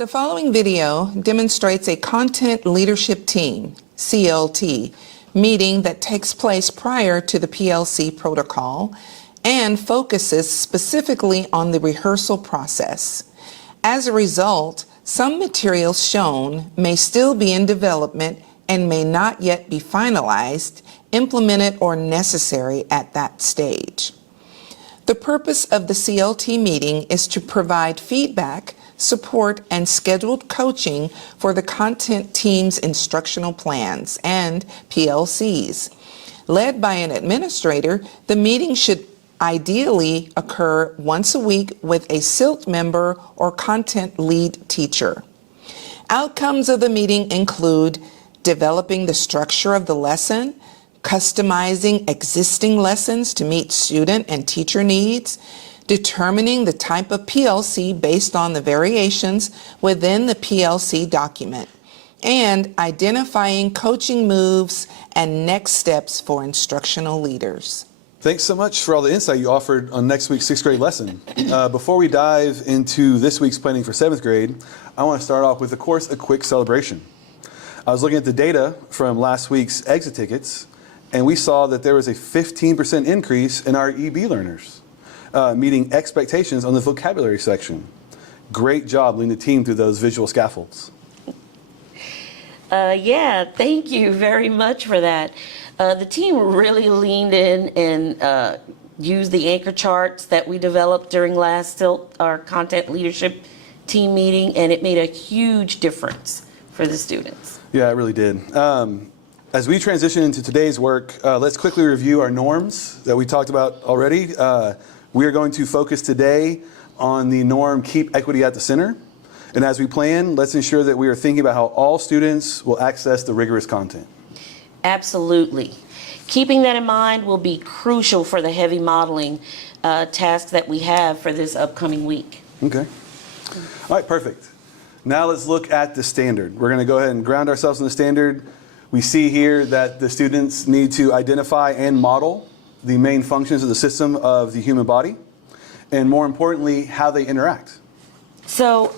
The following video demonstrates a Content Leadership Team, CLT, meeting that takes place prior to the PLC protocol and focuses specifically on the rehearsal process. As a result, some materials shown may still be in development and may not yet be finalized, implemented, or necessary at that stage. The purpose of the CLT meeting is to provide feedback, support, and scheduled coaching for the content team's instructional plans and PLCs. Led by an administrator, the meeting should ideally occur once a week with a CLT member or content lead teacher. Outcomes of the meeting include developing the structure of the lesson, customizing existing lessons to meet student and teacher needs, determining the type of PLC based on the variations within the PLC document, and identifying coaching moves and next steps for instructional leaders. Thanks so much for all the insight you offered on next week's 6th grade lesson. Before we dive into this week's planning for 7th grade, I want to start off with, of course, a quick celebration. I was looking at the data from last week's exit tickets, and we saw that there was a 15% increase in our EB learners, meeting expectations on the vocabulary section. Great job leading the team through those visual scaffolds. Yeah, thank you very much for that. The team really leaned in and used the anchor charts that we developed during our content leadership team meeting, and it made a huge difference for the students. Yeah, it really did. As we transition into today's work, let's quickly review our norms that we talked about already. We are going to focus today on the norm, keep equity at the center. And as we plan, let's ensure that we are thinking about how all students will access the rigorous content. Absolutely. Keeping that in mind will be crucial for the heavy modeling task that we have for this upcoming week. Okay. All right, perfect. Now let's look at the standard. We're going to go ahead and ground ourselves in the standard. We see here that the students need to identify and model the main functions of the system of the human body, and more importantly, how they interact. So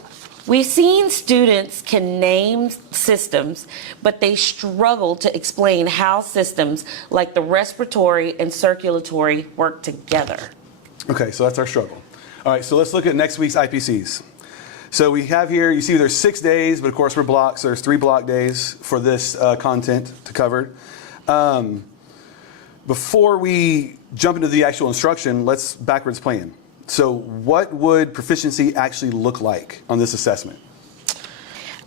we've seen students can name systems, but they struggle to explain how systems like the respiratory and circulatory work together. Okay, so that's our struggle. All right, so let's look at next week's IPCs. So we have here, you see there's 6 days, but of course we're blocked, so there's 3 block days for this content to cover. Before we jump into the actual instruction, let's backwards plan. So what would proficiency actually look like on this assessment?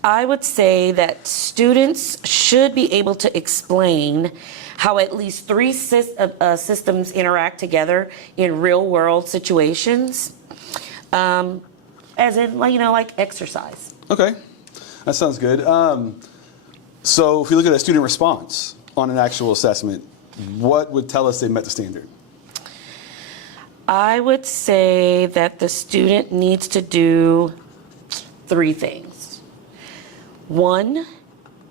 I would say that students should be able to explain how at least 3 systems interact together in real world situations, as in, like exercise. Okay, that sounds good. So if we look at a student response on an actual assessment, what would tell us they met the standard? I would say that the student needs to do 3 things. 1,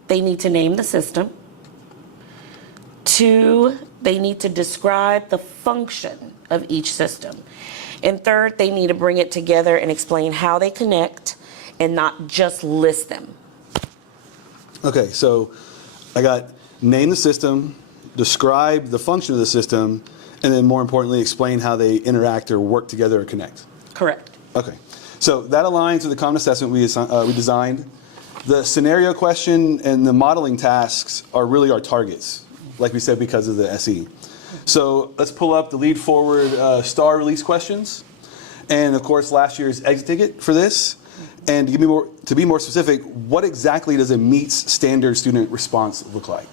they need to name the system. 2, they need to describe the function of each system. And 3rd, they need to bring it together and explain how they connect and not just list them. Okay, so I got name the system, describe the function of the system, and then more importantly, explain how they interact or work together or connect. Correct. Okay, so that aligns with the common assessment we designed. The scenario question and the modeling tasks are really our targets, like we said, because of the SE. So let's pull up the lead forward star release questions. And of course, last year's exit ticket for this. And to be more specific, what exactly does a meets standard student response look like?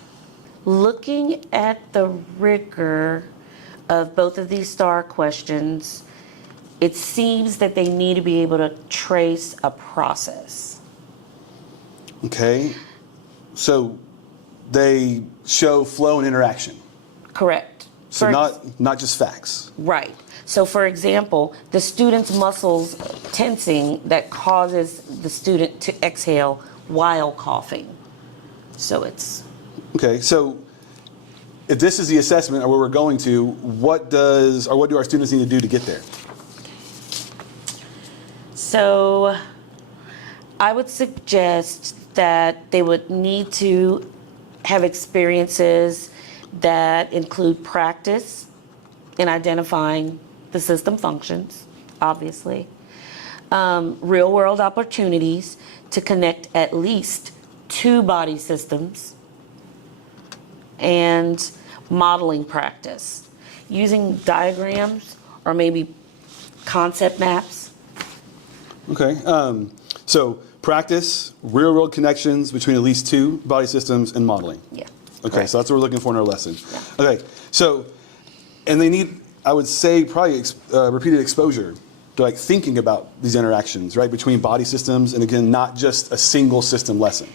Looking at the rigor of both of these star questions, it seems that they need to be able to trace a process. Okay, so they show flow and interaction. Correct. So not just facts. Right. So for example, the student's muscles tensing that causes the student to exhale while coughing. So it's... Okay, so if this is the assessment or where we're going to, what do our students need to do to get there? So I would suggest that they would need to have experiences that include practice in identifying the system functions, obviously, real-world opportunities to connect at least two body systems, and modeling practice, using diagrams or maybe concept maps. Okay. So practice, real-world connections between at least two body systems, and modeling. Yeah. Okay, correct. so that's what we're looking for in our lesson. Yeah. Okay, so, and they need, I would say, probably repeated exposure to like thinking about these interactions, right, between body systems, and again, not just a single system lesson.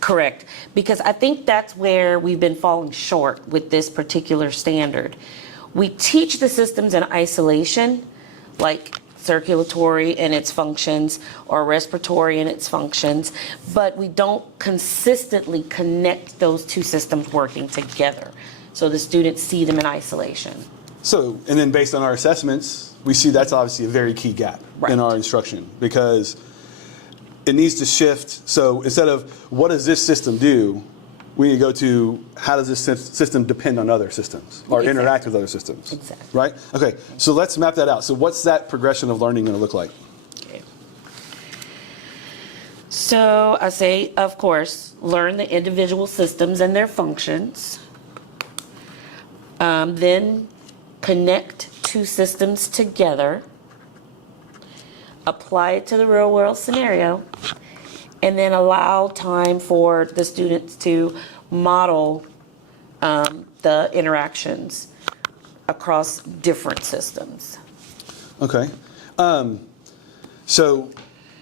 Correct, because I think that's where we've been falling short with this particular standard. We teach the systems in isolation, like circulatory and its functions or respiratory and its functions, but we don't consistently connect those two systems working together, so the students see them in isolation. So, and then based on our assessments, we see that's obviously a very key gap Right. in our instruction, because it needs to shift. So instead of what does this system do, we need to go to how does this system depend on other systems or Exactly. interact with other systems. Exactly. Right? Okay, so let's map that out. So what's that progression of learning going to look like? Okay. So I say, of course, learn the individual systems and their functions. Then connect two systems together. Apply it to the real world scenario, and then allow time for the students to model the interactions across different systems. Okay. So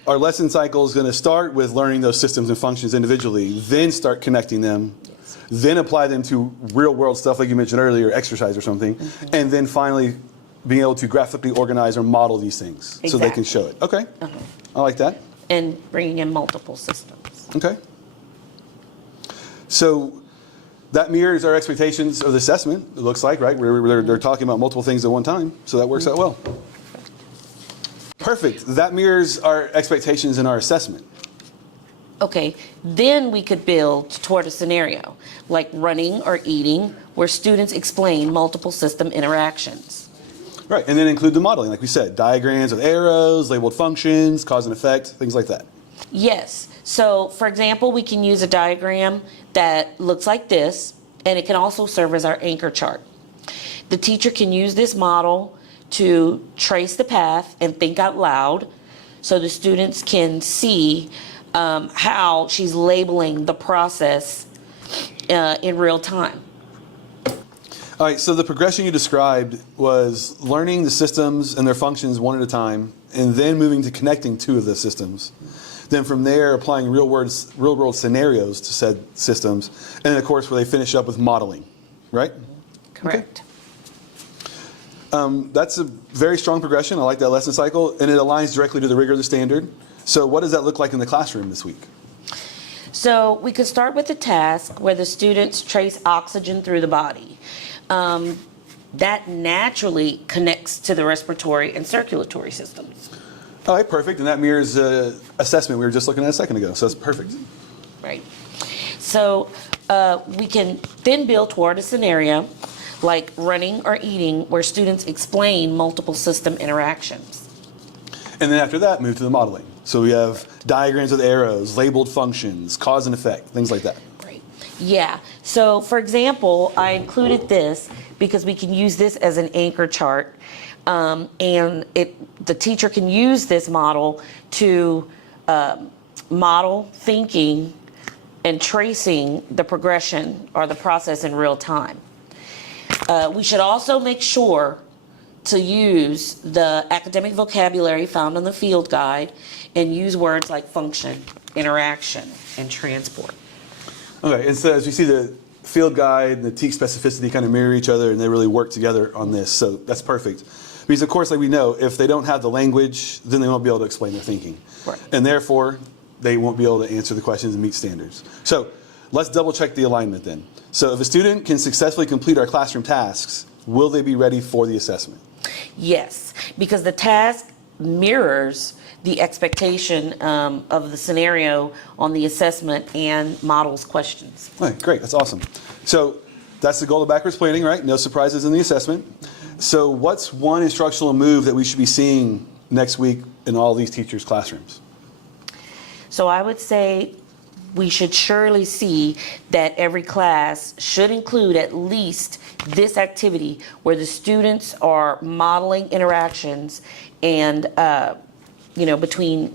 our lesson cycle is going to start with learning those systems and functions individually, then start connecting them, then apply them to real world stuff like you mentioned earlier, exercise or something, and then finally being able to graphically organize or model these things so they can show it. Okay. I like that. And bringing in multiple systems. Okay. So that mirrors our expectations of the assessment, it looks like, right? They're talking about multiple things at one time, so that works out well. Perfect. That mirrors our expectations in our assessment. Okay, then we could build toward a scenario like running or eating, where students explain multiple system interactions. Right, and then include the modeling, like we said, diagrams with arrows, labeled functions, cause and effect, things like that. Yes, so for example, we can use a diagram that looks like this, and it can also serve as our anchor chart. The teacher can use this model to trace the path and think out loud, so the students can see how she's labeling the process in real time. All right, so the progression you described was learning the systems and their functions one at a time, and then moving to connecting two of the systems. Then from there, applying real world scenarios to said systems, and then of course where they finish up with modeling, right? Correct. That's a very strong progression. I like that lesson cycle, and it aligns directly to the rigor of the standard. So what does that look like in the classroom this week? So we could start with a task where the students trace oxygen through the body. That naturally connects to the respiratory and circulatory systems. All right, perfect. And that mirrors the assessment we were just looking at a second ago. So that's perfect. Right. So we can then build toward a scenario like running or eating, where students explain multiple system interactions. And then after that, move to the modeling. So we have diagrams with arrows, labeled functions, cause and effect, things like that. Right. Yeah. So for example, I included this because we can use this as an anchor chart, and the teacher can use this model to model thinking and tracing the progression or the process in real time. We should also make sure to use the academic vocabulary found on the field guide and use words like function, interaction, and transport. Okay, and so as you see, the field guide and the TEAC specificity kind of mirror each other, and they really work together on this, so that's perfect. Because of course, like we know, if they don't have the language, then they won't be able to explain their thinking. Right. And therefore, they won't be able to answer the questions and meet standards. So let's double check the alignment then. So if a student can successfully complete our classroom tasks, will they be ready for the assessment? Yes, because the task mirrors the expectation of the scenario on the assessment and models questions. All right, great, that's awesome. So that's the goal of backwards planning, right? No surprises in the assessment. So what's one instructional move that we should be seeing next week in all these teachers' classrooms? So I would say we should surely see that every class should include at least this activity where the students are modeling interactions and, between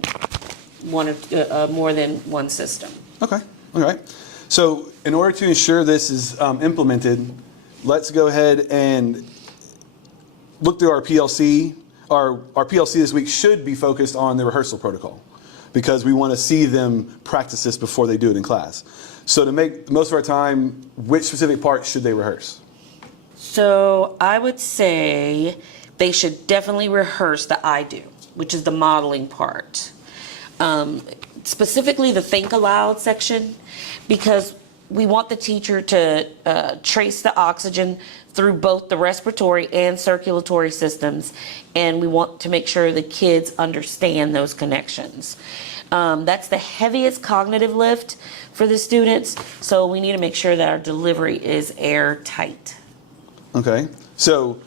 one of more than one system. Okay, all right. So in order to ensure this is implemented, let's go ahead and look through our PLC. Our PLC this week should be focused on the rehearsal protocol because we want to see them practice this before they do it in class. So to make the most of our time, which specific part should they rehearse? So I would say they should definitely rehearse the I do, which is the modeling part. Specifically the think aloud section, because we want the teacher to trace the oxygen through both the respiratory and circulatory systems, and we want to make sure the kids understand those connections. That's the heaviest cognitive lift for the students, so we need to make sure that our delivery is airtight. Okay, so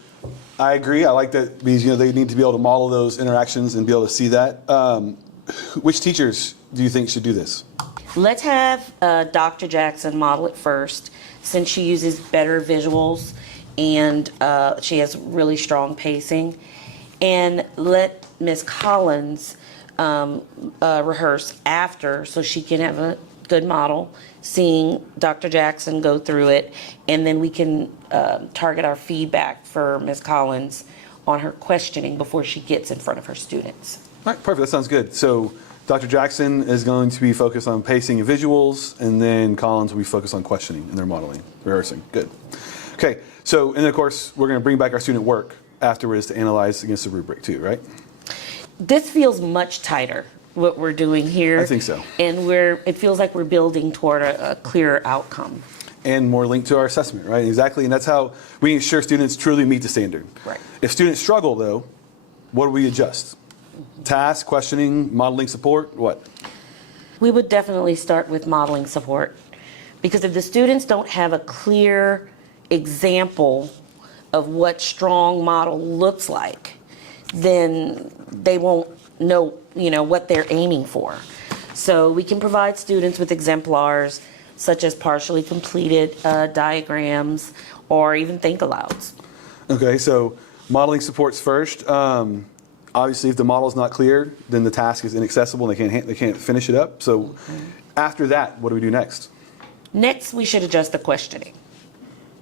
I agree. I like that because they need to be able to model those interactions and be able to see that. Which teachers do you think should do this? Let's have Dr. Jackson model it first, since she uses better visuals and she has really strong pacing. And let Ms. Collins rehearse after so she can have a good model, seeing Dr. Jackson go through it, and then we can target our feedback for Ms. Collins on her questioning before she gets in front of her students. All right, perfect. That sounds good. So Dr. Jackson is going to be focused on pacing and visuals, and then Collins will be focused on questioning and their modeling, rehearsing. Good. Okay, so, and of course, we're going to bring back our student work afterwards to analyze against the rubric too, right? This feels much tighter, what we're doing here. I think so. And it feels like we're building toward a clearer outcome. And more linked to our assessment, right? Exactly, and that's how we ensure students truly meet the standard. Right. If students struggle, though, what do we adjust? Task, questioning, modeling support, what? We would definitely start with modeling support, because if the students don't have a clear example of what strong model looks like, then they won't know, what they're aiming for. So we can provide students with exemplars such as partially completed diagrams or even think alouds. Okay, so modeling support's first. Obviously, if the model's not clear, then the task is inaccessible and they can't finish it up. So after that, what do we do next? Next, we should adjust the questioning,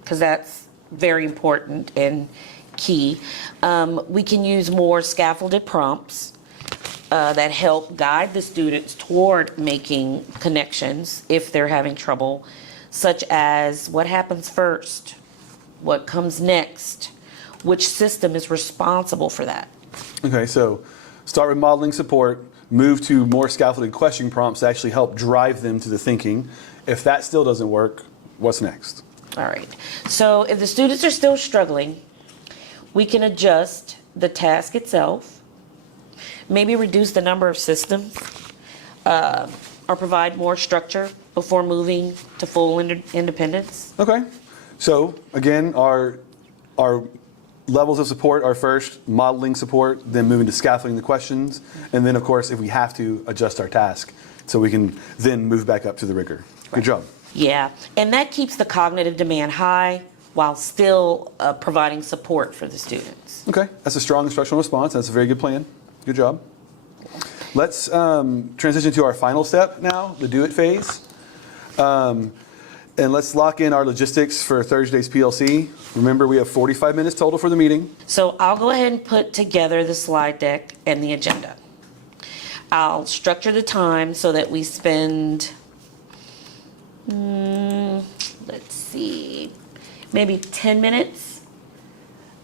because that's very important and key. We can use more scaffolded prompts that help guide the students toward making connections if they're having trouble, such as what happens first, what comes next, which system is responsible for that. Okay, so start with modeling support, move to more scaffolded question prompts to actually help drive them to the thinking. If that still doesn't work, what's next? All right, so if the students are still struggling, we can adjust the task itself, maybe reduce the number of systems, or provide more structure before moving to full independence. Okay, so again, our levels of support are first modeling support, then moving to scaffolding the questions, and then of course, if we have to, adjust our task so we can then move back up to the rigor. Good job. Yeah, and that keeps the cognitive demand high while still providing support for the students. Okay, that's a strong instructional response. That's a very good plan. Good job. Let's transition to our final step now, the do it phase. And let's lock in our logistics for Thursday's PLC. Remember, we have 45 minutes total for the meeting. So I'll go ahead and put together the slide deck and the agenda. I'll structure the time so that we spend, let's see, maybe 10 minutes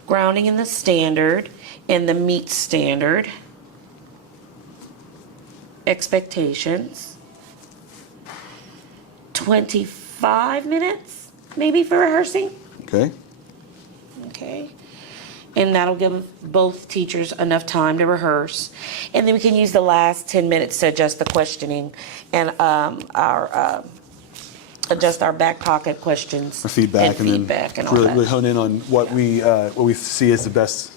grounding in the standard and the meet standard expectations, 25 minutes maybe for rehearsing. Okay. Okay. And that'll give both teachers enough time to rehearse. And then we can use the last 10 minutes to adjust the questioning and adjust our back pocket questions. For feedback, and feedback and all really, that. really hone in on what we see as the best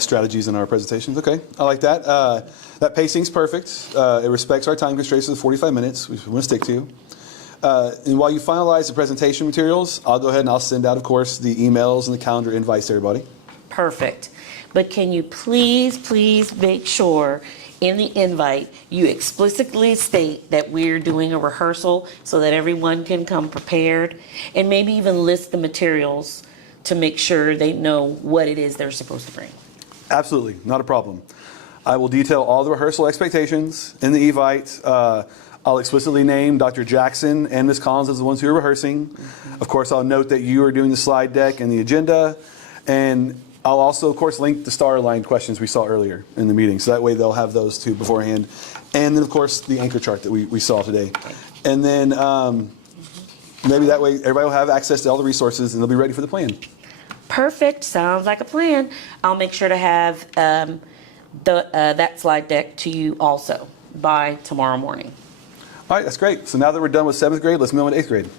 strategies in our presentations. Okay, I like that. That pacing's perfect. It respects our time constraints of 45 minutes, which we want to stick to. And while you finalize the presentation materials, I'll go ahead and I'll send out, of course, the emails and the calendar invites to everybody. Perfect. But can you please make sure in the invite you explicitly state that we're doing a rehearsal so that everyone can come prepared, and maybe even list the materials to make sure they know what it is they're supposed to bring. Absolutely, not a problem. I will detail all the rehearsal expectations in the invite. I'll explicitly name Dr. Jackson and Ms. Collins as the ones who are rehearsing. Mm-hmm. Of course, I'll note that you are doing the slide deck and the agenda. And I'll also, of course, link the star-aligned questions we saw earlier in the meeting. So that way they'll have those too beforehand. And then, of course, the anchor chart that we saw today. And then maybe that way everybody will have access to all the resources and they'll be ready for the plan. Perfect. Sounds like a plan. I'll make sure to have that slide deck to you also by tomorrow morning. All right, that's great. So now that we're done with 7th grade, let's move on to 8th grade.